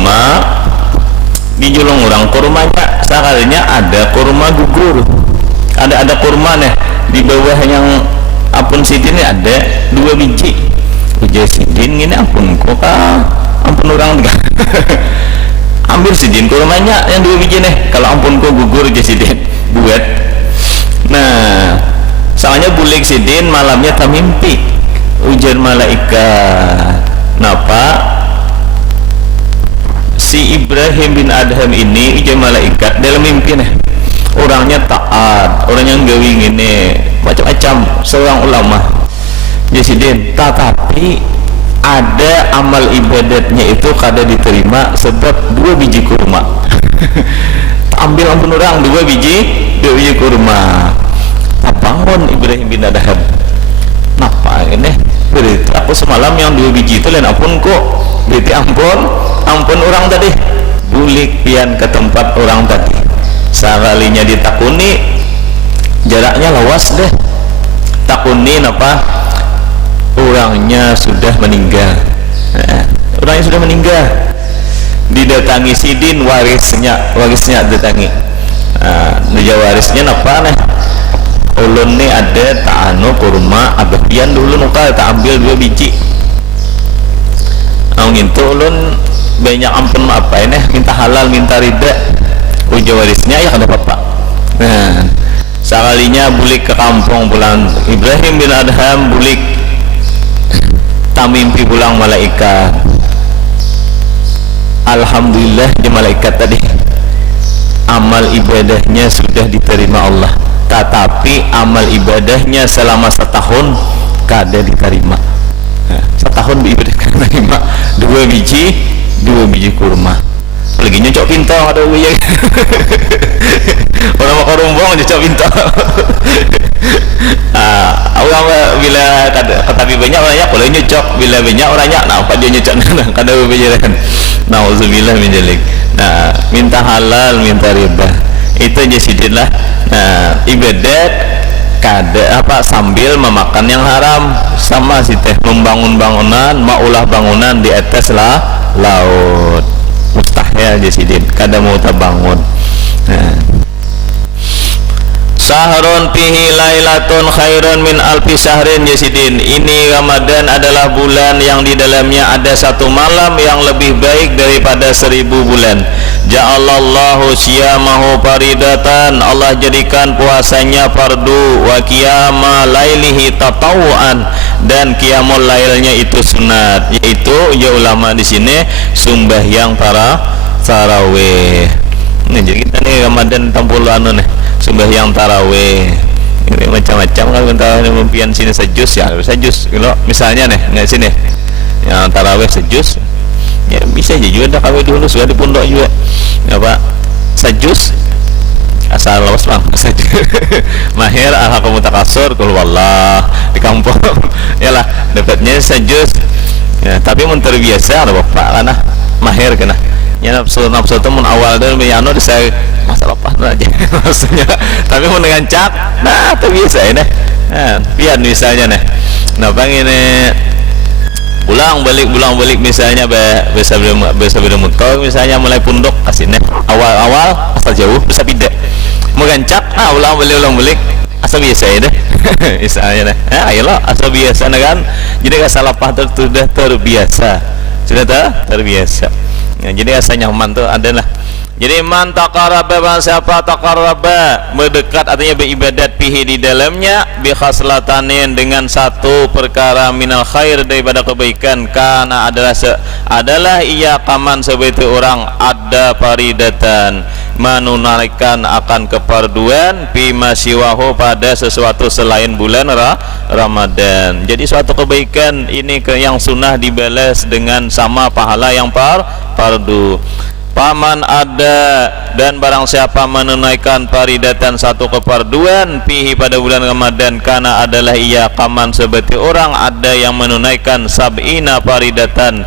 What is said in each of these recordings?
kurma di julung orang kurmanya sekalinya ada kurma gugur, ada kurma nih di bawah yang ampun sidin ini ada 2 biji ujar sidin ini ampun kok ampun orang ambil sidin kurmanya yang 2 biji nih kalau ampun kok gugur ujar sidin buat. Nah soalnya bulik sidin malamnya tak mimpi ujar malaikat napa si Ibrahim bin Adham ini ujar malaikat dalam mimpi nih orangnya taat, orangnya gawing ini macam-macam seorang ulama Jasidin, tetapi ada amal ibadatnya itu kada diterima sebab 2 biji kurma ambil ampun orang 2 biji kurma. Bangun Ibrahim bin Adham napa ini berarti aku semalam yang 2 biji itu lain ampun kok berarti ampun orang tadi bulik pian ke tempat orang tadi sekalinya ditakuni jaraknya lawas deh takuni apa orangnya sudah meninggal didatangi sidin warisnya datangi dia warisnya apa nih ulun nih ada tak anu kurma abagian dulu nuka tak ambil 2 biji gitu ulun banyak ampun apa ini minta halal minta rida ujar warisnya ya kada apa-apa. Nah sekalinya bulik ke kampung pulang Ibrahim bin Adham bulik tak mimpi pulang malaikat. Alhamdulillah di malaikat tadi amal ibadahnya sudah diterima Allah, tetapi amal ibadahnya selama setahun kada diterima. Nah, setahun ibadah kada diterima 2 biji kurma lagi nyocok pintu ada uya orang mau korumbong nyocok pintu orang bila katapi banyak orangnya kalau nyocok bila banyak orangnya nah apa dia nyocok kada berjalan nauzubillah min dzalik. Nah minta halal minta riba itu jasidillah. Nah ibadat kada apa sambil memakan yang haram sama si teh membangun bangunan maulah bangunan di atas laut mustahil jasidin kada mau terbangun. Nah sahrun fihi lailatun khairun min alfi syahrin jasidin, ini Ramadan adalah bulan yang di dalamnya ada 1 malam yang lebih baik daripada 1000 bulan. Ja'alallahu siyamahu faridatan, Allah jadikan puasanya fardu, wa qiyama lailihi tatawuan, dan qiyamul lailnya itu sunat, yaitu ya ulama di sini sembahyang tarawih. Nah, jadi kita nih Ramadan tampul anu nih sembahyang tarawih ini macam-macam kan kita mempian sini sejus ya kalau misalnya nih nggak sini yang tarawih sejus ya bisa aja juga dah kawin dulu sudah di pondok juga ya pak sejus asal lawas bang mahir alhaqum takasur kul wallah di kampung ya lah dapatnya sejus ya, tapi mun terbiasa ada bapak lah nah mahir kena ya nafsu itu mun awal dan bayano saya masalah apa aja maksudnya tapi mun dengan cap nah terbiasa ini nah pian misalnya nih nah bang ini pulang balik misalnya bisa bermutok misalnya mulai pundok kasih nih awal asal jauh bisa pindah mau gancap ulang balik asal biasa ya deh misalnya nih ayolah asal biasa nah kan jadi salah paham sudah terbiasa ya, jadi rasa nyaman tuh adalah jadi man taqarraba siapa taqarraba mendekat artinya beribadat fihi di dalamnya bi khaslatanin dengan 1 perkara minal khair daripada kebaikan karena adalah ia kaman seperti orang ada faridatan menunaikan akan keparduan bima siwahu pada sesuatu selain bulan Ramadan. Jadi suatu kebaikan ini yang sunnah dibalas dengan sama pahala yang fardu. Paman ada dan barang siapa menunaikan faridatan 1 keparduan fihi pada bulan Ramadan karena adalah ia kaman seperti orang ada yang menunaikan sab'ina faridatan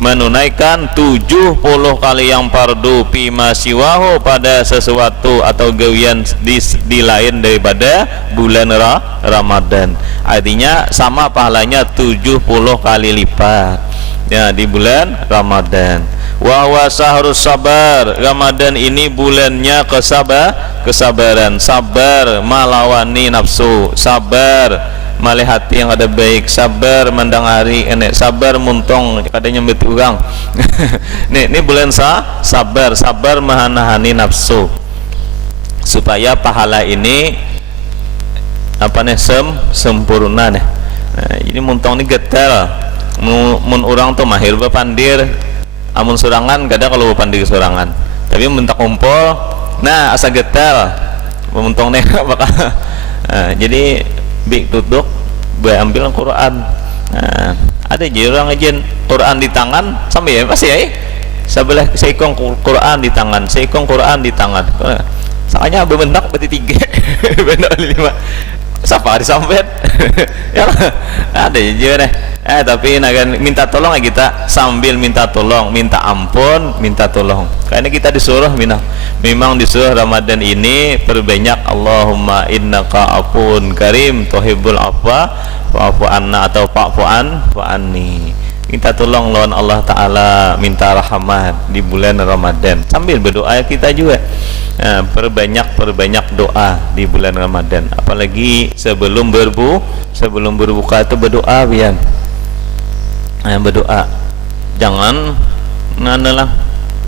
menunaikan 70 kali yang fardu fima siwahu pada sesuatu atau gawian di lain daripada bulan Ramadan. Artinya sama pahalanya 70 kali lipat ya di bulan Ramadan. wa huwa syahrus sabar. Ramadan ini bulannya kesabaran, sabar malawani nafsu, sabar malih hati yang ada baik, sabar mandang hari enek, sabar muntong kadang nyambet urang. Ini bulan sabar menahan nafsu supaya pahala ini apa nih sempurna nih. Nah, ini muntong ini getel mun urang tuh mahir bepandir, amun sorangan kadang kalau bepandir sorangan, tapi mentak kumpul nah asa getel muntong nih bakal. Nah, jadi bik tutup ambil Quran. Nah, ada je orang ajen Quran di tangan sampai ya pasti ya sebelah seikong Quran di tangan, seikong Quran di tangan, soalnya bebentak berarti 3 benar 5 safari sampai ya ada je nih. Tapi nagan minta tolong ya kita, sambil minta tolong, minta ampun, minta tolong, karena kita disuruh memang disuruh Ramadan ini perbanyak Allahumma innaka afun karim tuhibbul afwa fa'fu anna atau fa'fu anni. Minta tolong lawan Allah Ta'ala, minta rahmat di bulan Ramadan, sambil berdoa kita juga. Perbanyak doa di bulan Ramadan, apalagi sebelum berbuka itu berdoa biar berdoa, jangan nanalah.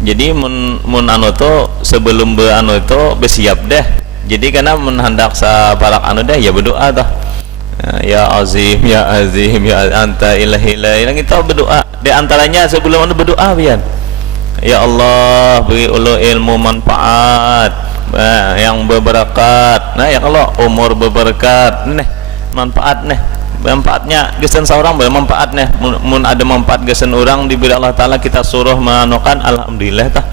Jadi mun anu to sebelum anu itu bersiap deh. Jadi karena menhendak sabarak anu deh ya berdoa dah. Ya azim ya anta ilahi la ilaha, kita berdoa. Di antaranya sebelum anu berdoa biar ya Allah beri ulu ilmu manfaat yang berberkat. Nah ya kalau umur berberkat nih manfaat nih, manfaatnya gesen seorang bermanfaat nih, mun ada manfaat gesen orang diberi Allah Ta'ala kita suruh menokan alhamdulillah tah.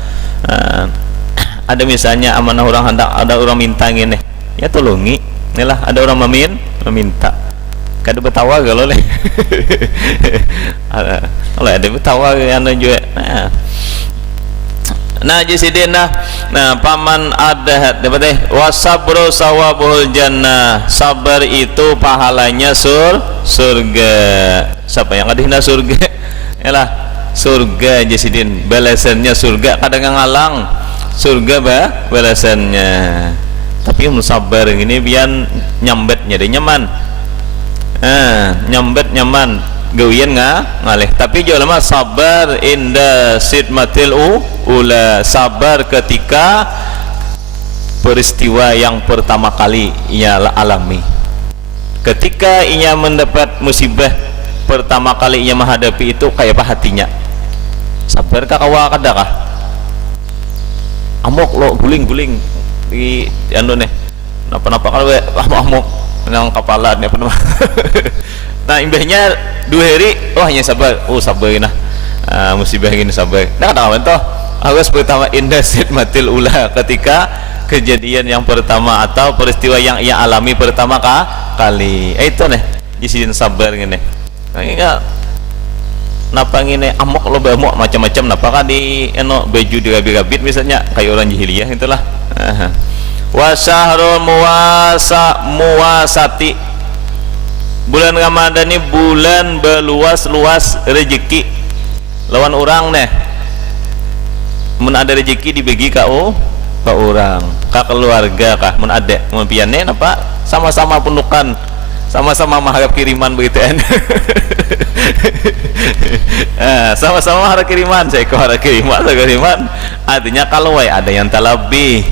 Ada misalnya amanah orang hendak ada orang minta gini ya tolongi inilah, ada orang meminta kada betawa kalau leh oleh ada betawa anu juga. Nah jisidin nah paman ada dapat wasabru sawabul jannah, sabar itu pahalanya surga. Siapa yang ada surga yalah surga jisidin, balasannya surga, kadang ngalang surga balasannya. Tapi sabar ini biar nyambetnya deh nyaman, nyambet nyaman gawian ngalih. Tapi jauh lama sabar inda sidmatil ula, sabar ketika peristiwa yang pertama kali ia alami, ketika ia mendapat musibah pertama kali ia menghadapi itu kayak apa hatinya. Sabar kah kawa kadakah amok lo guling-guling di anu nih napa-napa kalau amok nang kepala nih apa nama. Nah imbahnya 2 hari hanya sabar, sabar nah musibah gini sabar. Nah kawan toh harus pertama indah sidmatil ula, ketika kejadian yang pertama atau peristiwa yang ia alami pertama kali itu nih isin sabar gini. Nah enggak napa gini amok lo amok macam-macam napa kan di baju dirabit-rabit misalnya kayak orang jahiliyah itulah. Wa syahrul muwasati, bulan Ramadan ini bulan berluas-luas rezeki lawan orang nih. Mun ada rezeki dibagi ka orang, ka keluarga kah, mun ada mun pianne apa sama-sama pundukan, sama-sama mengharap kiriman begitu kan. Sama-sama harap kiriman, saya harap kiriman artinya kalau ada yang terlebih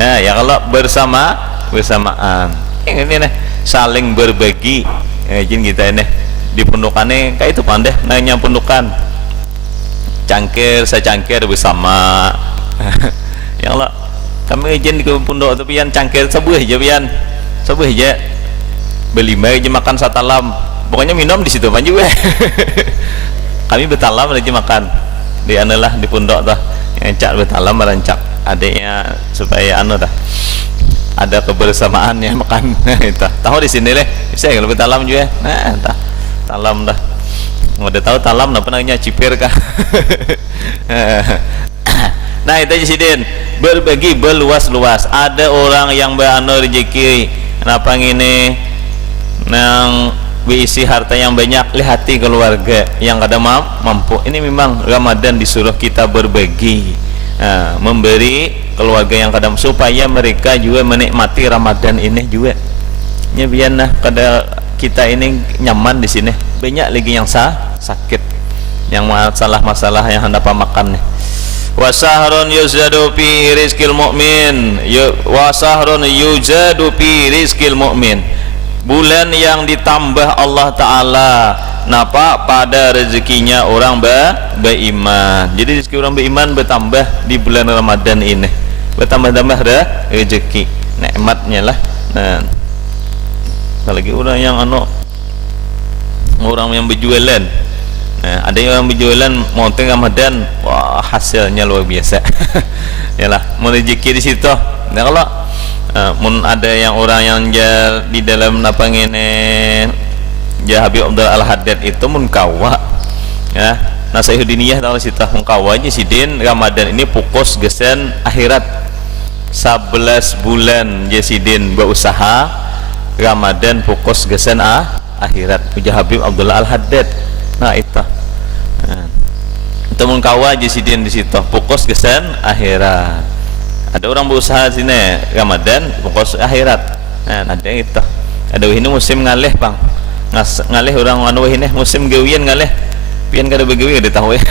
ya kalau bersamaan ini nih saling berbagi. Izin kita ini di pundukannya kayak itu pandai nanya pundukan cangkir secangkir bersama. Ya Allah kami izin di punduk tapi yang cangkir sebuah aja beli aja makan satalam, pokoknya minum di situ pan juga. Kami betalam aja makan di analah di punduk tuh yang cak betalam merancak adiknya supaya anu dah ada kebersamaan ya makan. Tahu di sini deh saya kalau betalam juga nah entah talam dah udah tahu talam apa namanya cipir kah. Nah itu jisidin berbagi berluas-luas. Ada orang yang beranu rezeki kenapa gini nang berisi harta yang banyak, lihati keluarga yang kada mampu. Ini memang Ramadan disuruh kita berbagi, memberi keluarga yang kada, supaya mereka juga menikmati Ramadan ini juga. Ya biarlah kada kita ini nyaman di sini. Banyak lagi yang sakit, yang masalah yang hendak makan nih. Wa sahrun yuzadu fi rizqil mu'min, wa sahrun yuzadu fi rizqil mu'min, bulan yang ditambah Allah Ta'ala napa pada rezekinya orang beriman. Jadi rezeki orang beriman bertambah di bulan Ramadan ini, bertambah-tambah rezeki, nikmatnya lah. Nah, apalagi orang yang orang yang berjualan, nah, ada yang berjualan monteng Ramadan, wah hasilnya luar biasa. Yalah, mau rezeki di situ. Nah, kalau mun ada yang orang yang di dalam apa ngene Habib Abdul Al-Haddad itu mun kawa ya Nasihuddiniyah tahu sita mun kawa aja sidin Ramadan ini fokus gesen akhirat 11 bulan jasidin berusaha Ramadan fokus gesen akhirat uja Habib Abdul Al-Haddad. Nah itu mun kawa jasidin di situ fokus gesen akhirat. Ada orang berusaha sini Ramadan fokus akhirat. Nah nanti itu ada ini musim ngalih bang, ngalih orang ini musim gawian ngalih, pian kada begawi kada tahu ya.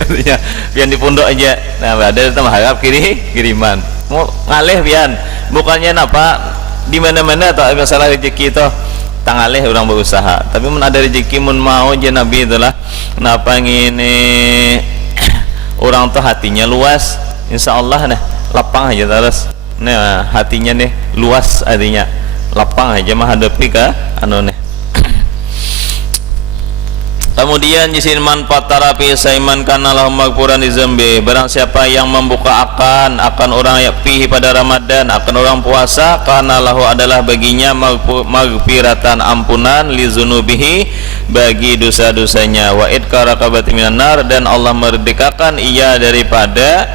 Artinya pian di pondok aja. Nah ada tambah harap kiriman mau ngalih pian, bukannya apa di mana-mana atau masalah rezeki itu tangalih orang berusaha, tapi mun ada rezeki mun mau aja Nabi itulah kenapa ngini orang tuh hatinya luas, insya Allah nah lapang aja terus. Nah hatinya nih luas, artinya lapang aja menghadapi ke nih. Kemudian jisin manfaat terapi saiman kana lahum magfuran dzambi, barang siapa yang membuka akan orang yang fihi pada Ramadan, akan orang puasa, kana lahu adalah baginya magfiratan ampunan li dzunubihi bagi dosa-dosanya, wa idka raqabati minan nar, dan Allah merdekakan ia daripada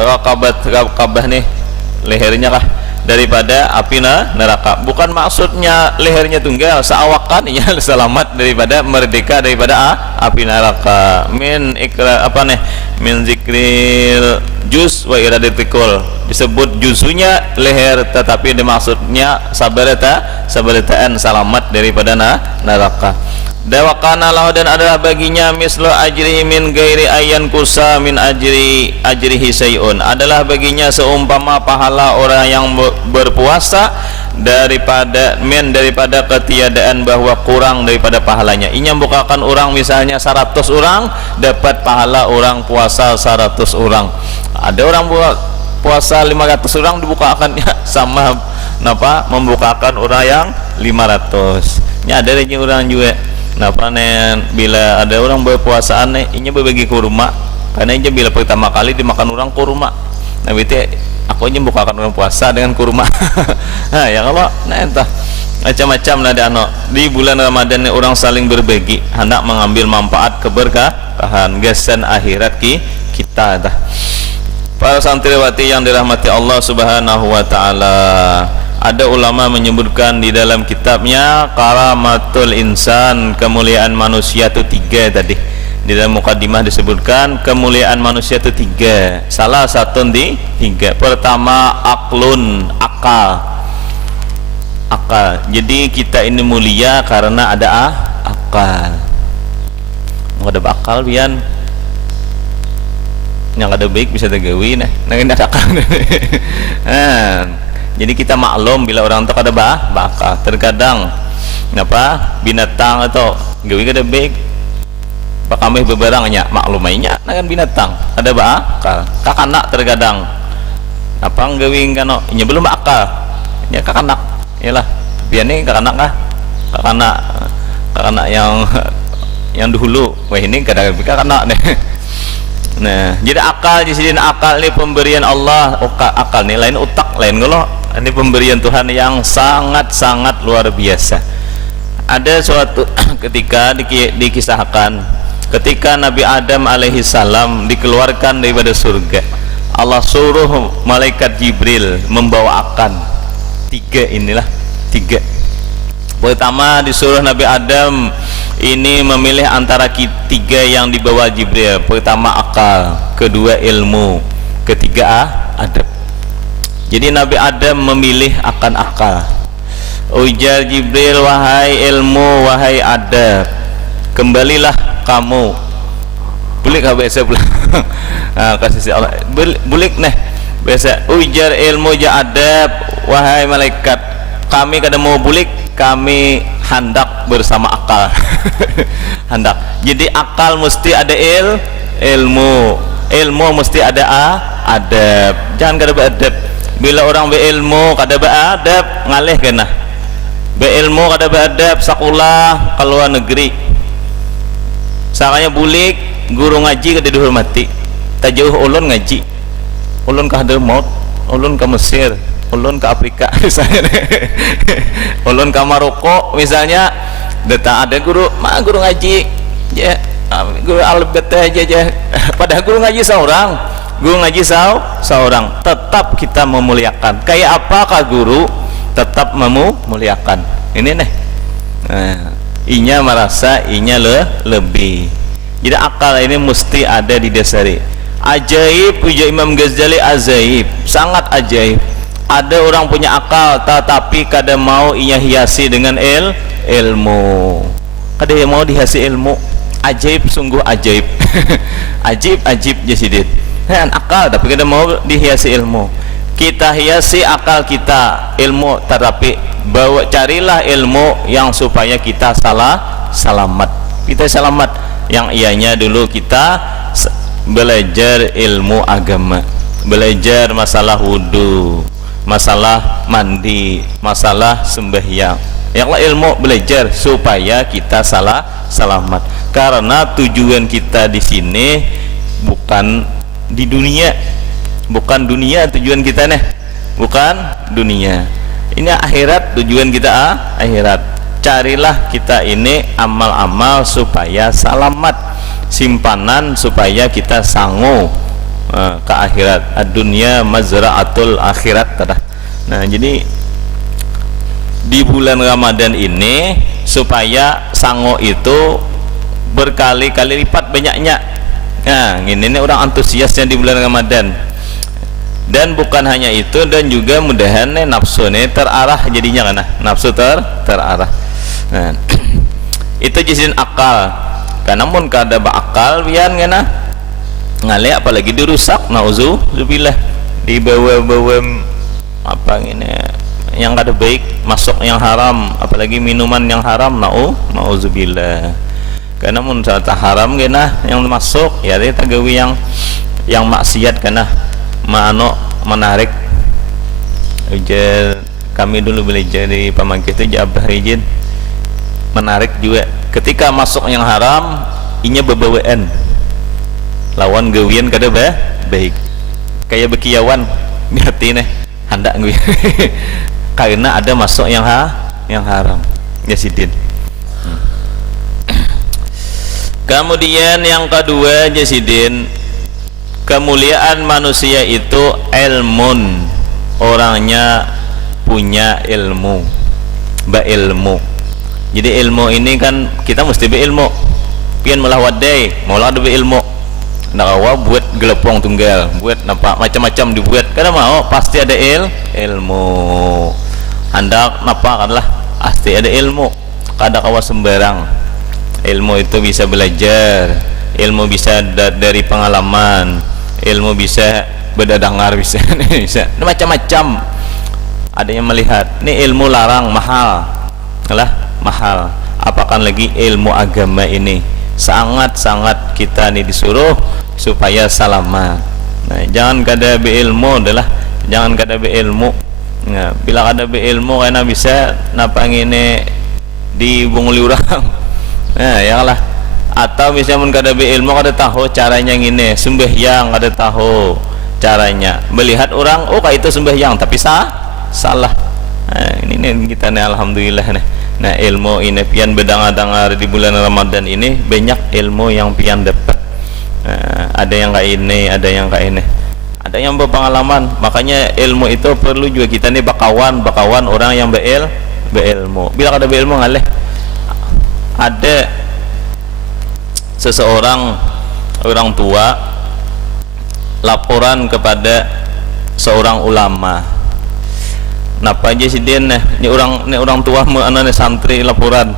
raqabah nih lehernya kah daripada api neraka. Bukan maksudnya lehernya tunggal seawakan ya selamat daripada merdeka daripada api neraka. Min ikra min zikril juz wa iradatikul, disebut juzunya leher tetapi dimaksudnya sabarataan selamat daripada neraka. Dawakana lahu, dan adalah baginya mislu ajrihi min gairi ayan kusa min ajrihi sayun, adalah baginya seumpama pahala orang yang berpuasa daripada ketiadaan bahwa kurang daripada pahalanya. Ini bukakan orang misalnya 100 orang dapat pahala orang puasa 100 orang. Ada orang puasa 500 orang dibukakan ya sama membukakan orang yang 500. Ini ada lagi orang juga bila ada orang berpuasaan ini berbagi kurma, karena ini bila pertama kali dimakan orang kurma, nah berarti aku ini bukakan orang puasa dengan kurma. Nah ya kalau entah macam-macam lah di bulan Ramadan ini orang saling berbagi, hendak mengambil manfaat keberkahan gesen akhirat kita. Para santriwati yang dirahmati Allah Subhanahu wa taala, ada ulama menyebutkan di dalam kitabnya Karamatul Insan, kemuliaan manusia itu 3 tadi. Di dalam mukadimah disebutkan kemuliaan manusia itu 3. Salah satu di 3. Pertama aklun, akal. Jadi kita ini mulia karena ada akal. Ada akal pian yang ada baik bisa tergawi nah ada akal. Jadi kita maklum bila orang itu kada bakal. Terkadang binatang atau gawi kada baik pakameh beberangnya maklumainya dengan binatang ada bakal. Kakanak terkadang gawi kano nya belum bakal nya kakanak yalah biane kakanak yang dulu wah ini kadang kakanak nih. Nah jadi akal di sini, akal ini pemberian Allah. Akal nih lain utak lain kalau ini pemberian Tuhan yang sangat-sangat luar biasa. Ada suatu ketika dikisahkan ketika Nabi Adam alaihi salam dikeluarkan daripada surga, Allah suruh malaikat Jibril membawa akan 3 Pertama disuruh Nabi Adam ini memilih antara tiga yang dibawa Jibril. Pertama akal, kedua ilmu, ketiga adab. Jadi Nabi Adam memilih akan akal. Ujar Jibril, wahai ilmu, wahai adab, kembalilah kamu. Bulik gak biasa pula. Kasih si Allah. Bulik nih. Biasa. Ujar ilmu ja adab, wahai malaikat, kami kada mau bulik, kami hendak bersama akal. Hendak. Jadi akal mesti ada ilmu, ilmu mesti ada adab. Jangan kada beradab. Bila orang berilmu kada beradab, ngalih kena. Berilmu kada beradab, sekolah ke luar negeri. Sakanya bulik, guru ngaji kada dihormati. Tak jauh ulun ngaji. Ulun ke Hadramaut, ulun ke Mesir, ulun ke Afrika misalnya. Ulun ke Maroko misalnya, datang ada guru ngaji ya, guru alfabet aja. Padahal guru ngaji seorang, seorang. Tetap kita memuliakan. Kayak apakah guru? Tetap memuliakan. Ini nih, inya merasa inya lebih. Jadi akal ini mesti ada di dasari. Ajaib, ujar Imam Ghazali, ajaib, sangat ajaib. Ada orang punya akal tetapi kada mau ia hiasi dengan ilmu. Kada mau dihiasi ilmu. Ajaib, sungguh ajaib. Ajib jasidit. Akal tapi kada mau dihiasi ilmu. Kita hiasi akal kita, ilmu tetapi carilah ilmu yang supaya kita selamat. Kita selamat yang ianya dulu kita belajar ilmu agama, belajar masalah wudu, masalah mandi, masalah sembahyang. Yang ilmu belajar supaya kita selamat. Karena tujuan kita di sini bukan di dunia, bukan dunia tujuan kita nih, bukan dunia. Ini akhirat, tujuan kita akhirat. Carilah kita ini amal-amal supaya selamat, simpanan supaya kita sanggup ke akhirat. Ad-dunya mazra'atul akhirat. Nah, jadi di bulan Ramadan ini supaya sanggup itu berkali-kali lipat banyaknya. Nah, ini orang antusiasnya di bulan Ramadan. Dan bukan hanya itu, dan juga mudahan nafsu ini terarah jadinya karena nafsu terarah. Nah, itu jisin akal. Karena mun kada bakal bian ngena ngale apalagi dirusak, nauzubillah, dibawa-bawa apa ini yang kada baik, masuk yang haram, apalagi minuman yang haram, nauzubillah. Karena mun saat haram ngena yang masuk ya dia tagawi yang maksiat karena menarik. Ujar kami dulu belajar di pamangkit itu Abah Rijin, menarik juga ketika masuk yang haram inya bebawaan lawan gawian kada baik kayak bekiawan di hati nih hendak gue karena ada masuk yang haram ya sidin. Kemudian yang kedua jasidin, kemuliaan manusia itu ilmun, orangnya punya ilmu, ilmu. Jadi ilmu ini kan kita mesti berilmu. Pian malah wadai, malah ada berilmu. Nak awak buat gelepong tunggal, buat nampak macam-macam dibuat. Kada mau pasti ada ilmu. Hendak nampak adalah pasti ada ilmu. Kada kawa sembarang. Ilmu itu bisa belajar, ilmu bisa dari pengalaman, ilmu bisa berdadengar, bisa macam-macam. Ada yang melihat, ini ilmu larang mahal. Mahal, apakah lagi ilmu agama ini sangat-sangat kita nih disuruh supaya selamat. Nah, jangan kada beilmu adalah jangan kada beilmu. Nah, bila kada beilmu karena bisa napang ini dibunguli orang. Nah, ya lah. Atau misalnya mun kada beilmu kada tahu caranya ngene, sembahyang kada tahu caranya. Melihat orang, oh kayak itu sembahyang tapi salah. Nah, ini nih kita nih alhamdulillah nih. Nah, ilmu ini pian bedangar-dangar di bulan Ramadan ini banyak ilmu yang pian dapat. Ada yang kayak ini, ada yang kayak ini, ada yang berpengalaman. Makanya ilmu itu perlu juga kita nih bakawan orang yang beilmu. Bila kada beilmu ngalih. Ada seseorang orang tua laporan kepada seorang ulama. Napa aja si Din ni orang tua mu anane santri laporan.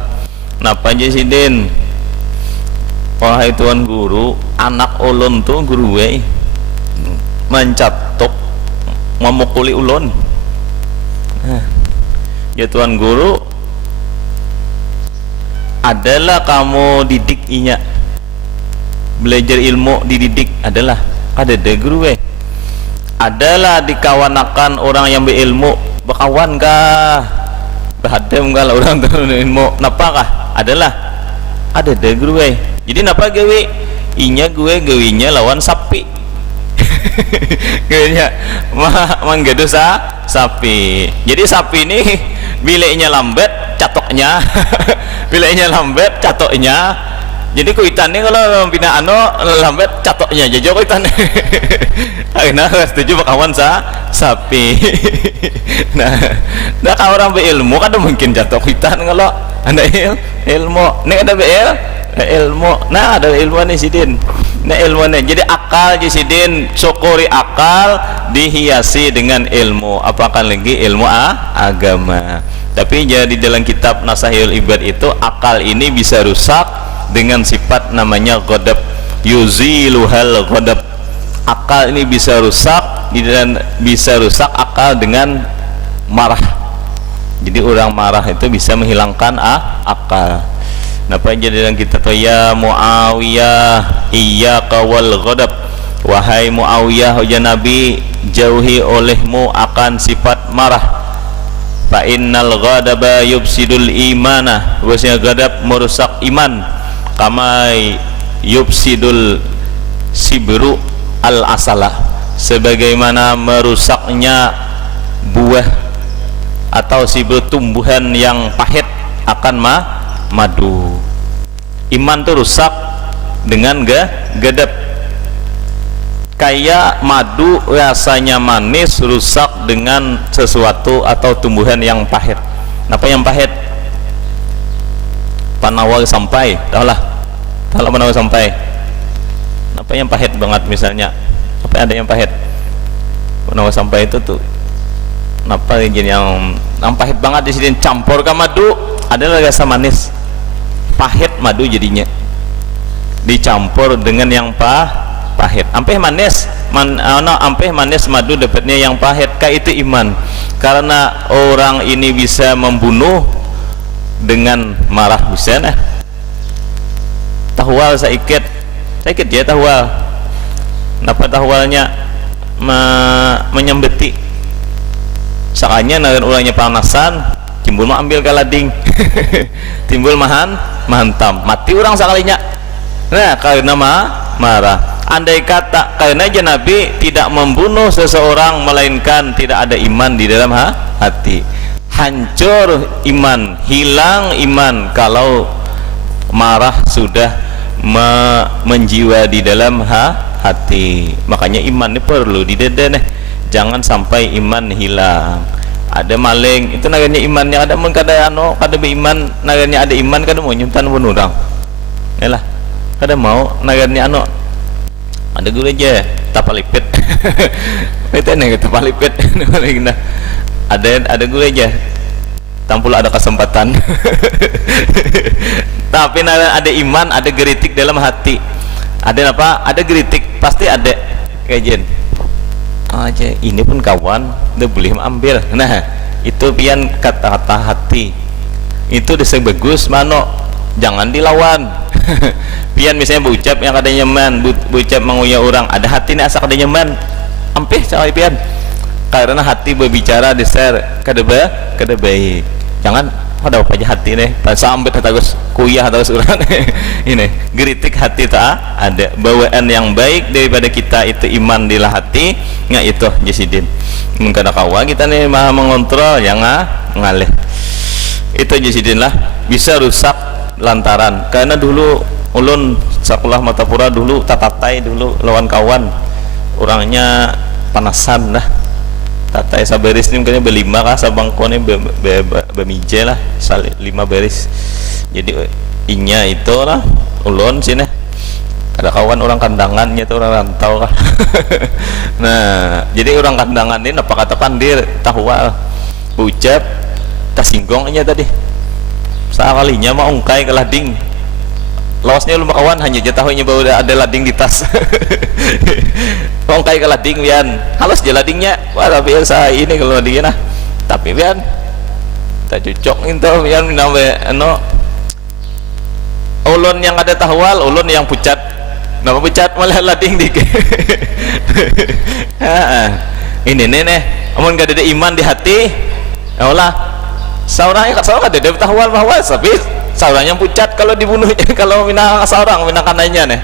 Napa aja si Din? Wahai tuan guru, anak ulun tu guru mencatok memukuli ulun. Ya tuan guru, adalah kamu didik inya, belajar ilmu dididik adalah ada deh guru adalah dikawanakan orang yang berilmu, berkawan kah, berhadam kah orang ilmu, napa kah adalah ada deh guru jadi napa gawe inya gawinya lawan sapi. Gawinya manggedo sapi. Jadi sapi ini bilainya lambat catoknya. Bilainya lambat catoknya. Jadi kuitannya kalau bina lambat catoknya jajo kuitannya. Akhirnya setuju bakawan sapi. Nah kalau orang berilmu kan mungkin jatuh kuitan kalau ada ilmu. Ini ada ilmu. Nah ada ilmu nih sidin. Nah ilmu nih. Jadi akal sidin, syukuri akal dihiasi dengan ilmu. Apakah lagi ilmu agama. Tapi jadi dalam kitab Nasahil Ibad itu akal ini bisa rusak dengan sifat namanya ghadab, yuziluhal ghadab. Akal ini bisa rusak dan bisa rusak akal dengan marah. Jadi orang marah itu bisa menghilangkan akal. Napa jadi dalam kitab ya Muawiyah iyyaka wal ghadab, wahai Muawiyah ya Nabi, jauhi olehmu akan sifat marah. Fa innal ghadaba yubsidul imana, bahwasanya ghadab merusak iman. Kama yubsidul sibru al asalah, sebagaimana merusaknya buah atau sibru tumbuhan yang pahit akan madu. Iman itu rusak dengan ghadab. Kayak madu rasanya manis rusak dengan sesuatu atau tumbuhan yang pahit. Apa yang pahit? Panawal sampai, tahulah. Kalau panawal sampai. Apa yang pahit banget misalnya? Apa ada yang pahit? Panawal sampai itu tuh. Apa yang pahit banget di sini campur ke madu, adalah rasa manis. Pahit madu jadinya. Dicampur dengan yang pahit. Ampeh manis, ampeh manis madu dapatnya yang pahit. Kayak itu iman. Karena orang ini bisa membunuh dengan marah bisa nah. Tahwal sakit ya tahwal. Napa tahwalnya menyembeti. Sakanya nagan ulangnya panasan, timbul mah ambil kalading. Timbul mahantam. Mati orang sakalinya. Nah, karena marah. Andai kata karena aja Nabi tidak membunuh seseorang melainkan tidak ada iman di dalam hati. Hancur iman, hilang iman kalau marah sudah menjiwa di dalam hati. Makanya iman ini perlu dideda nih. Jangan sampai iman hilang. Ada maling itu naganya imannya ada kada kada beriman naganya ada iman kada mau nyimpan pun orang. Yalah. Kada mau naganya ada gue aja tapalipit. Itu nih tapalipit. Ada gue aja tampul ada kesempatan. Tapi ada iman, ada geritik dalam hati. Ada apa? Ada geritik pasti ada kajian aja. Ini pun kawan udah boleh ambil. Nah itu pian kata-kata hati itu disebut bagus mano, jangan dilawan. Pian misalnya berucap yang ada nyaman, berucap menguya orang, ada hati nih asa kada nyaman, ampih cakap pian. Karena hati berbicara deser kada baik. Jangan ada apa aja hati nih sampai tagus kuyah tagus orang. Ini geritik hati tak ada bawaan yang baik daripada kita itu iman di hati nggak itu jasidin. Mungkin kawa kita nih maha mengontrol yang ngalih itu jasidin lah bisa rusak lantaran karena dulu ulun sekolah Matapura dulu tatatai dulu lawan kawan orangnya panasan lah tatai sabaris ni mungkin berlima kah sabangkone bemije lah 5 baris. Jadi inya itu lah ulun sini ada kawan orang kandangannya tuh orang rantau kah. Nah jadi orang kandangan ini apa kata pandir tahwal ucap tasinggongnya tadi sekalinya mau ungkai ke lading lawasnya lu kawan hanya jatahunya bahwa ada lading di tas. Ungkai ke lading pian halus je ladingnya wah tapi saya ini kalau ladingnya nah tapi pian tak cocok itu pian namanya ano ulun yang ada tahwal ulun yang pucat nama pucat malah lading di ini nih amun gak ada iman di hati ya Allah seorang ada tahwal bahwa tapi seorang yang pucat kalau dibunuhnya kalau minang seorang minang kanannya nih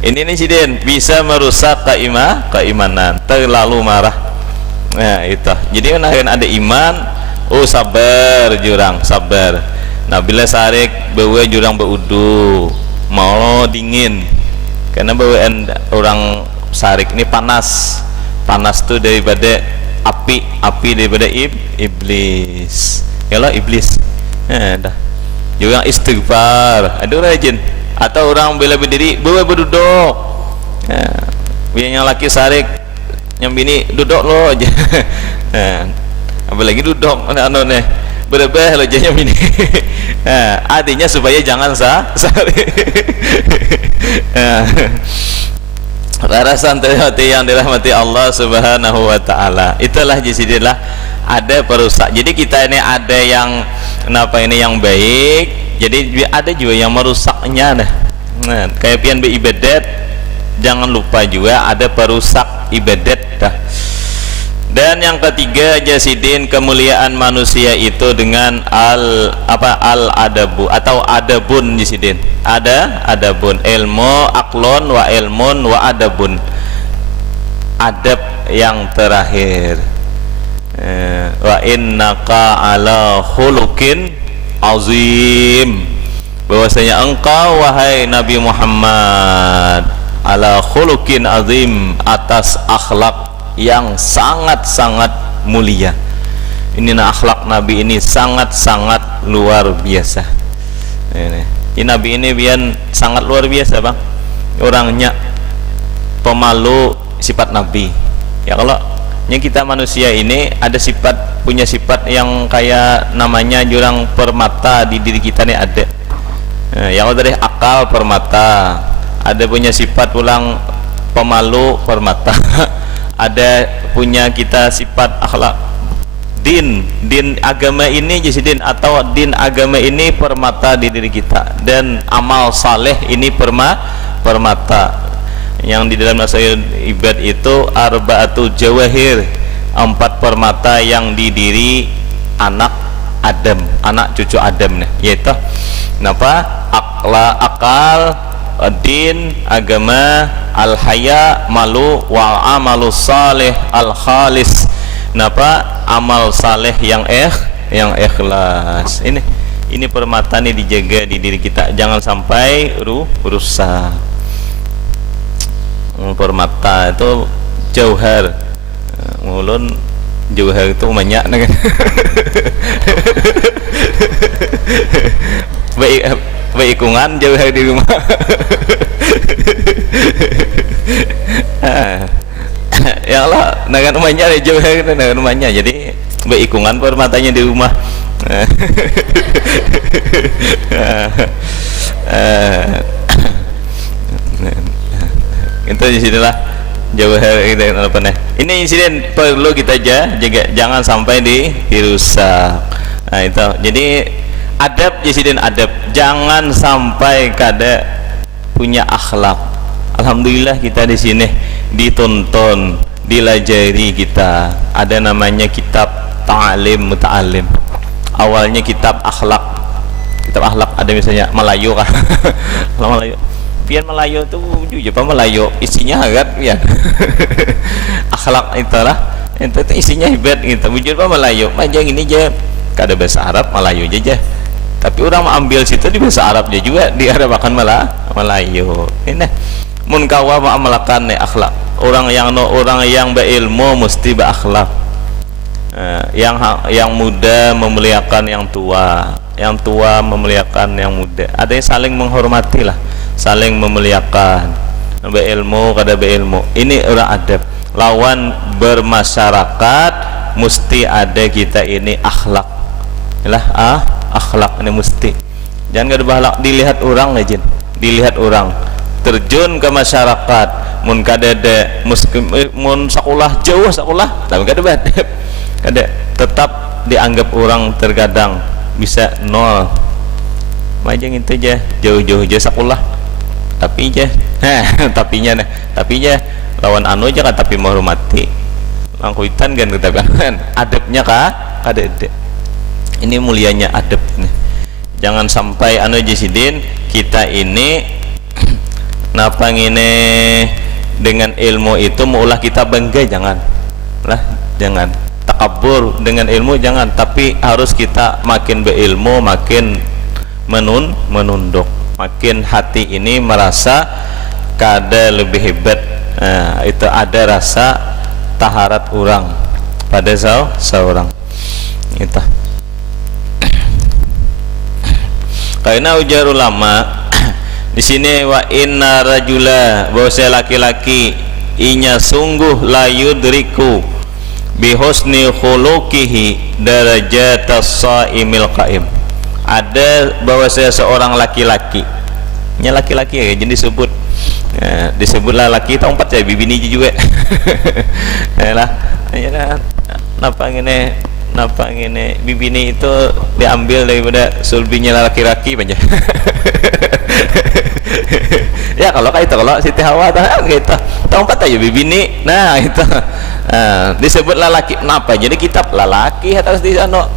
ini nih sidin bisa merusak keimanan terlalu marah. Nah itu jadi menahan ada iman sabar jurang sabar. Nah bila sarik bawa jurang beudu mau dingin karena bawaan orang sarik ini panas tuh daripada api daripada iblis kalau iblis dah juga istighfar ada rajin atau orang bela berdiri bawa berduduk biar yang laki sarik yang bini duduk lo aja. Apalagi duduk anu nih berebeh lo aja yang bini. Artinya supaya jangan sarik. Para santriwati yang dirahmati Allah Subhanahu wa taala. Itulah jisidilah ada perusak. Jadi kita ini ada yang kenapa ini yang baik. Jadi ada juga yang merusaknya nah kayak pian beribadat jangan lupa juga ada perusak ibadat dah. Dan yang ketiga jasidin kemuliaan manusia itu dengan al adabu atau adabun jasidin adabun ilmu aklon wa ilmun wa adabun adab yang terakhir wa innaka ala khuluqin azim bahwasanya engkau wahai Nabi Muhammad ala khuluqin azim atas akhlak yang sangat-sangat mulia. Ini akhlak Nabi ini sangat-sangat luar biasa. Ini Nabi ini bian sangat luar biasa bang orangnya pemalu sifat Nabi ya kalau kita manusia ini ada punya sifat yang kayak namanya jurang permata di diri kita nih ada yang dari akal permata ada punya sifat ulang pemalu permata ada punya kita sifat akhlak din agama ini jasidin atau din agama ini permata di diri kita dan amal saleh ini permata yang di dalam bahasa ibad itu arba'atu jawahir 4 permata yang di diri anak Adam anak cucu Adam yaitu kenapa akal din agama al haya malu wal amalu saleh al khalis kenapa amal saleh yang ikhlas ini permata nih dijaga di diri kita jangan sampai rusak. Permata itu jauhar mulun jauhar itu banyak kan. Baikungan jauhar di rumah. Ya Allah dengan rumahnya jauhar dengan rumahnya jadi baikungan permatanya di rumah. Itu disinilah jauhar ini insiden perlu kita jaga jangan sampai dirusak. Nah itu jadi adab jasidin adab jangan sampai kada punya akhlak. Alhamdulillah kita di sini ditonton dilajari kita ada namanya kitab ta'alim muta'alim awalnya kitab akhlak ada misalnya Melayu kah. Melayu pian Melayu tuh juga apa Melayu isinya agak pian akhlak itulah itu isinya hebat gitu bujur apa Melayu macam ini aja kada bahasa Arab Melayu aja tapi orang ambil situ di bahasa Arab juga di Arab akan Melayu ini mun kawa ma'amalakan akhlak orang yang berilmu mesti berakhlak. Yang muda memuliakan yang tua memuliakan yang muda. Ada yang saling menghormati lah, saling memuliakan. Berilmu kada berilmu. Ini orang adab. Lawan bermasyarakat mesti ada kita ini akhlak. Yalah akhlak ini mesti. Jangan kada bahalak dilihat orang aja. Dilihat orang. Terjun ke masyarakat mun kada ada mun sekolah jauh sekolah tapi kada badep. Kada tetap dianggap orang terkadang bisa nol. Majang itu aja jauh-jauh aja sekolah. Tapi aja. Tapinya lawan anu aja kan tapi menghormati. Langkuitan kan katakan adabnya kada ada. Ini mulianya adab ini. Jangan sampai anu jasidin kita ini napa ngene dengan ilmu itu maulah kita bangga, jangan. Jangan takabur dengan ilmu, jangan, tapi harus kita makin berilmu makin menunduk, makin hati ini merasa kada lebih hebat. Itu ada rasa taharat orang pada seorang itu. Karena ujar ulama di sini wa inna rajula, bahwa laki-laki inya sungguh la yudriku bi husni khuluqihi darajatas shaimil qaim. Ada bahwa seorang laki-laki, nya laki-laki ya jadi disebut disebutlah laki itu empat ya bibini juga. Yalah napa ngene bibini itu diambil daripada sulbinya laki-laki aja. Ya kalau kayak itu, kalau Siti Hawa gitu tempat aja bibini, nah itu disebutlah laki. Kenapa jadi kitab lelaki harus di sana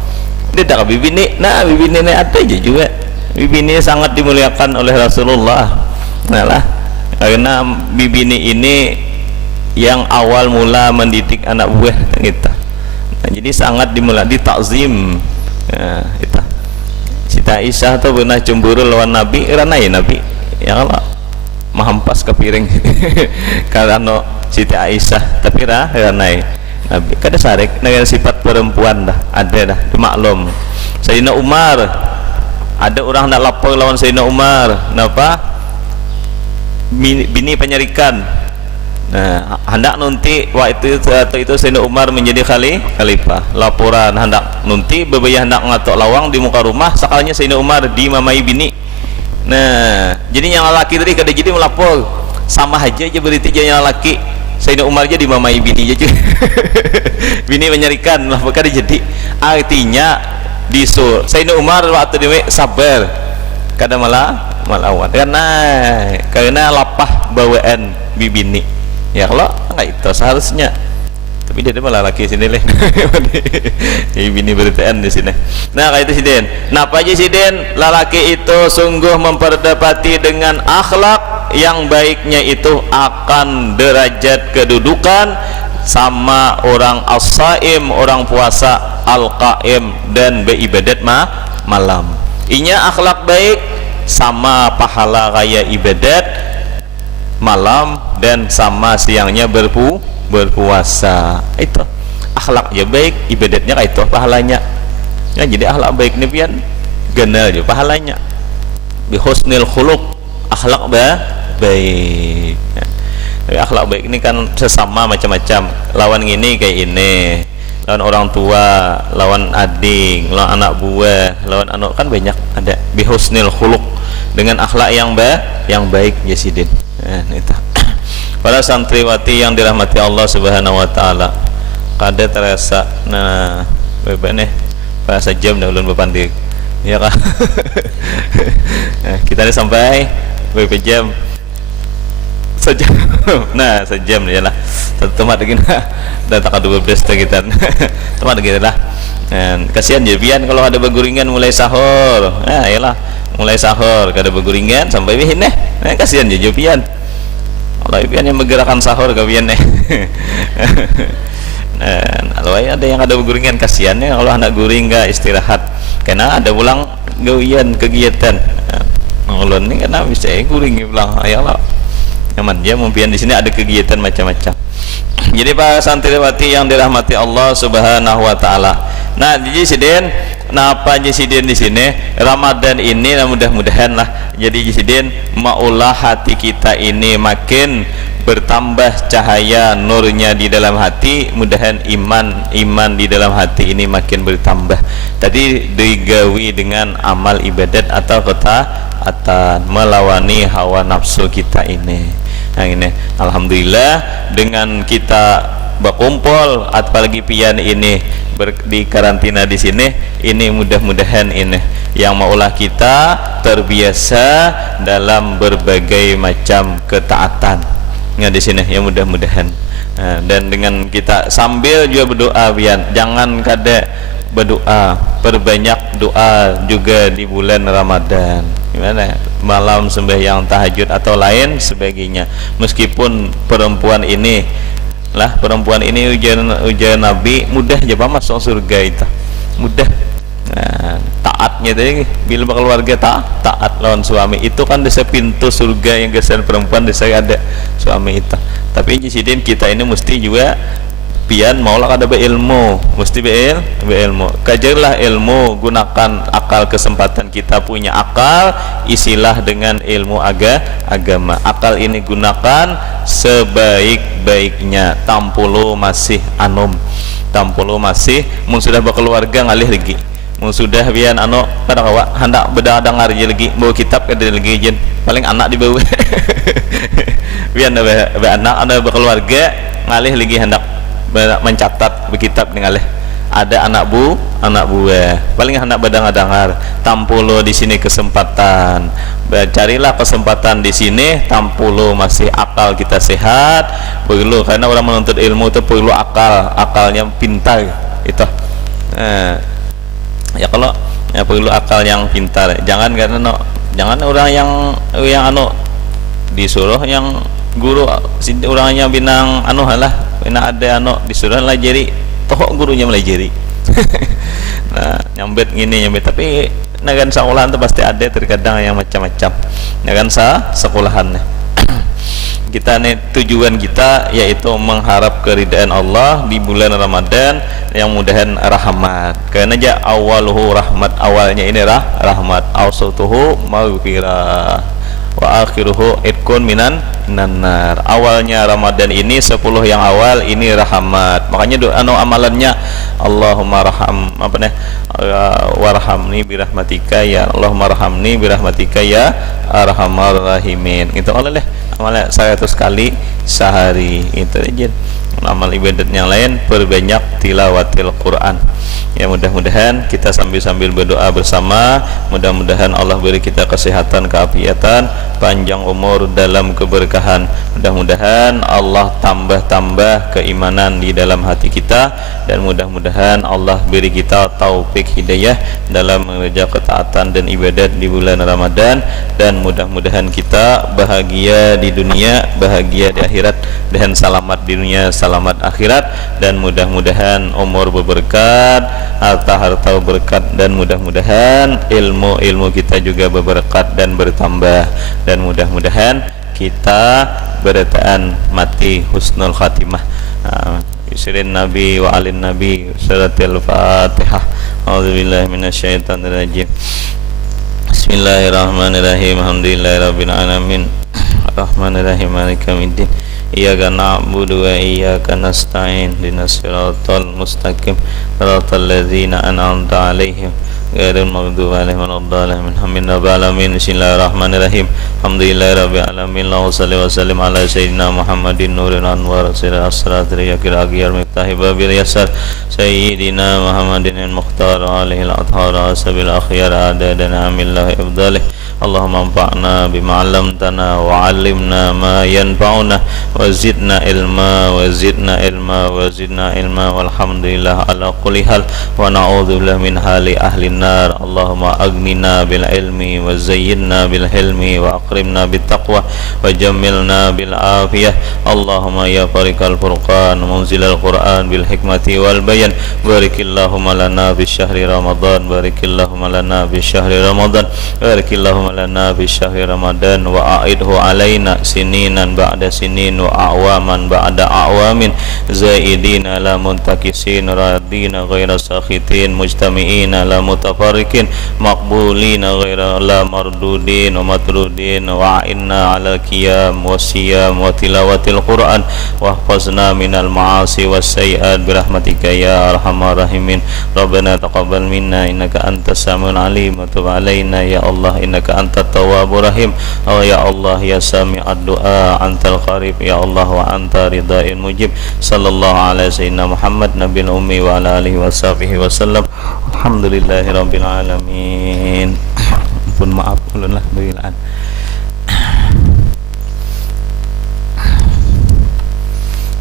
dia tak bibini. Nah bibini ini ada aja juga, bibini sangat dimuliakan oleh Rasulullah. Nah lah karena bibini ini yang awal mula mendidik anak buah kita. Nah, jadi sangat ditakzim. Itu Siti Aisyah tuh pernah cemburu lawan Nabi karena ya Nabi ya Allah mahampas ke piring karena Siti Aisyah, tapi karena Nabi kada sarik dengan sifat perempuan dah ada dah dimaklum. Sayyidina Umar ada orang nak lapor lawan Sayyidina Umar, kenapa bini penyarikan. Nah, hendak nanti waktu itu Sayyidina Umar menjadi khalifah. Laporan hendak nanti bebayah hendak ngatok lawang di muka rumah, sakalnya Sayyidina Umar dimamai bini. Nah, jadi yang laki tadi kada jadi melapor, sama aja berita yang laki. Sayyidina Umar aja dimamai bini aja. Bini menyarikan lah kada jadi. Artinya disur Sayyidina Umar waktu dia sabar, kada melawan karena lapah bawaan bibini. Ya kalau enggak itu seharusnya, tapi dia malah laki sini leh. Bini beritaan di sini. Nah kayak itu sih Den. Napa aja sih Den? Lelaki itu sungguh memperdapati dengan akhlak yang baiknya itu akan derajat kedudukan sama orang as-saim, orang puasa, al-qaim dan beribadat malam. Inya akhlak baik sama pahala kaya ibadat malam dan sama siangnya berpuasa. Itu akhlaknya baik, ibadatnya kayak itu pahalanya. Ya, jadi akhlak baik ini pian genal je pahalanya. Bi husnil khuluq, akhlak baik. Ya, akhlak baik ini kan sesama macam-macam. Lawan ini kayak ini, lawan orang tua, lawan adik, lawan anak buah, lawan anak kan banyak ada. Bi husnil khuluq, dengan akhlak yang baik ya sidin. Itu para santriwati yang dirahmati Allah Subhanahu wa taala, kada terasa nah bebek nih pas jam dah ulun bepandik ya kan. Nah, kita nih sampai beberapa jam sejam. Nah sejam ya lah temat begini dan tak 12 kita temat begini lah. Kasihan jebian kalau ada beguringan mulai sahur. Nah iyalah mulai sahur kada beguringan sampai bihin nah kasihan jebian. Allah ibian yang menggerakkan sahur kabian nih. Nah, kalau ada yang ada beguringan kasihannya kalau anak guring enggak istirahat karena ada pulang gawian kegiatan. Ulun ini karena bisa guring pulang ayolah nyaman ya, mungkin di sini ada kegiatan macam-macam. Jadi para santriwati yang dirahmati Allah Subhanahu wa taala. Nah, jadi sidin napa sidin di sini Ramadan ini mudah-mudahan lah jadi sidin maulah hati kita ini makin bertambah cahaya nurnya di dalam hati, mudahan iman di dalam hati ini makin bertambah. Tadi digawi dengan amal ibadat atau ketaatan melawani hawa nafsu kita ini. Nah ini alhamdulillah dengan kita berkumpul apalagi pian ini di karantina di sini, ini mudah-mudahan ini yang maulah kita terbiasa dalam berbagai macam ketaatan. Nah di sini ya mudah-mudahan. Nah, dan dengan kita sambil juga berdoa pian, jangan kada berdoa, perbanyak doa juga di bulan Ramadan. Gimana? Malam sembahyang tahajud atau lain sebagainya. Meskipun perempuan ini ujian Nabi mudah aja masuk surga itu. Mudah. Nah, taatnya tadi bila keluarga taat lawan suami itu kan desa pintu surga yang gesan perempuan desa ada suami itu. Tapi jisidin kita ini mesti juga pian maulah kada berilmu, mesti berilmu. Kajarlah ilmu, gunakan akal kesempatan kita punya akal, isilah dengan ilmu agama. Akal ini gunakan sebaik-baiknya. Tampulu masih tampulu masih mun sudah berkeluarga ngalih lagi. Mun sudah pian pada kawa hendak bedadangar je lagi, bawa kitab kada lagi jen. Paling anak dibawa. Pian anak ada berkeluarga ngalih lagi hendak mencatat berkitab dengan ada anak buah paling anak badang-adangar tampulo di sini kesempatan, carilah kesempatan di sini tampulo masih akal kita sehat perlu, karena orang menuntut ilmu itu perlu akalnya pintar itu. Ya kalau ya perlu akal yang pintar, jangan orang yang disuruh yang guru orangnya binang bina ada disuruh melajari toh gurunya melajari. Nah nyambet tapi nagan sekolahan itu pasti ada terkadang yang macam-macam nagan sekolahan. Kita nih tujuan kita yaitu mengharap keridaan Allah di bulan Ramadan yang mudahan rahmat, karena aja awaluhu rahmat, awalnya ini rahmat, awsatuhu maghfirah wa akhiruhu idkun minan nar. Awalnya Ramadan ini 10 yang awal ini rahmat, makanya doa amalannya Allahumma warhamni birahmatika ya Allahumma warhamni birahmatika ya arhamar rahimin. Itu oleh amalnya 100 kali sehari. Itu aja amal ibadat yang lain, perbanyak tilawatil Quran. Ya mudah-mudahan kita sambil berdoa bersama, mudah-mudahan Allah beri kita kesehatan, keafiatan, panjang umur dalam keberkahan. Mudah-mudahan Allah tambah keimanan di dalam hati kita, dan mudah-mudahan Allah beri kita taufik hidayah dalam mengerjakan ketaatan dan ibadat di bulan Ramadan, dan mudah-mudahan kita bahagia di dunia, bahagia di akhirat, dan selamat di dunia, selamat akhirat, dan mudah-mudahan umur berberkat, harta berkat, dan mudah-mudahan ilmu kita juga berberkat dan bertambah, dan mudah-mudahan kita berataan mati husnul khatimah. Yusirin Nabi wa alin Nabi suratil Fatihah. A'udzubillahi minasyaitonir rajim. Bismillahirrahmanirrahim. Alhamdulillahirabbil alamin. Arrahmanirrahim. Maliki yaumiddin. Iyyaka na'budu wa iyyaka nasta'in. Ihdinas siratal mustaqim. Siratal ladzina an'amta 'alaihim ghairil maghdubi 'alaihim waladdallin. Amin. Bismillahirrahmanirrahim. Alhamdulillahirabbil alamin. Allahumma shalli wa sallim ala sayyidina Muhammadin nuril anwar sirril asrar yakil aghyar miftahi babil yasar sayyidina Muhammadin al-mukhtar alaihi al-athhar asabil akhyar adadana amillah ibdalih. Allahumma anfa'na bima 'allamtana wa 'allimna ma yanfa'una wa zidna ilma walhamdulillah ala kulli hal wa na'udzubillahi min hali ahli nar. Allahumma aghnina bil ilmi wa zayyinna bil hilmi wa akrimna bit taqwa wa jammilna bil afiyah. Allahumma ya fariqal furqan munzilal quran bil hikmati wal bayan, barikillahumma lana fi syahri ramadan, barikillahumma lana fi syahri ramadan, barikillahumma lana fi syahri Ramadan wa a'idhu alaina sininan ba'da sinin wa a'waman ba'da a'wamin zaidina la muntakisin radina ghaira sakhitin mujtami'ina la mutafarriqin maqbulina ghaira la mardudin wa matrudin wa inna ala qiyam wa siyam wa tilawatil Qur'an wa hfazna minal ma'asi was sayyi'at birahmatika ya arhamar rahimin. Rabbana taqabbal minna innaka antas samiul alim wa tub alaina ya Allah innaka antat tawwabur rahim. Oh ya Allah ya sami'ad du'a antal qarib ya Allah wa anta ridha'il mujib. Sallallahu alaihi sayyidina Muhammad nabiyil ummi wa ala alihi wa sahbihi wasallam. Alhamdulillahi rabbil alamin. Pun maaf ulun lah bilan.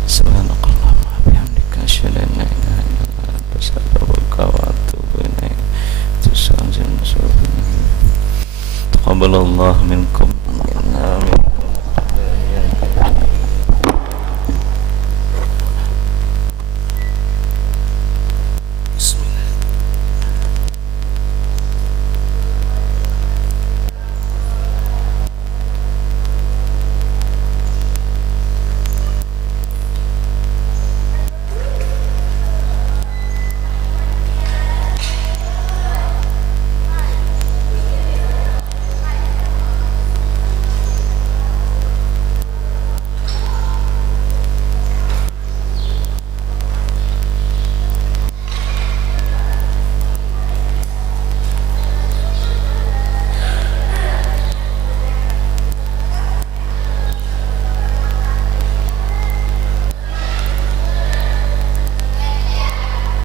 Subhanallah wa bihamdika asyhadu an la ilaha illa anta astaghfiruka wa atubu ilaik. Taqabbalallahu minkum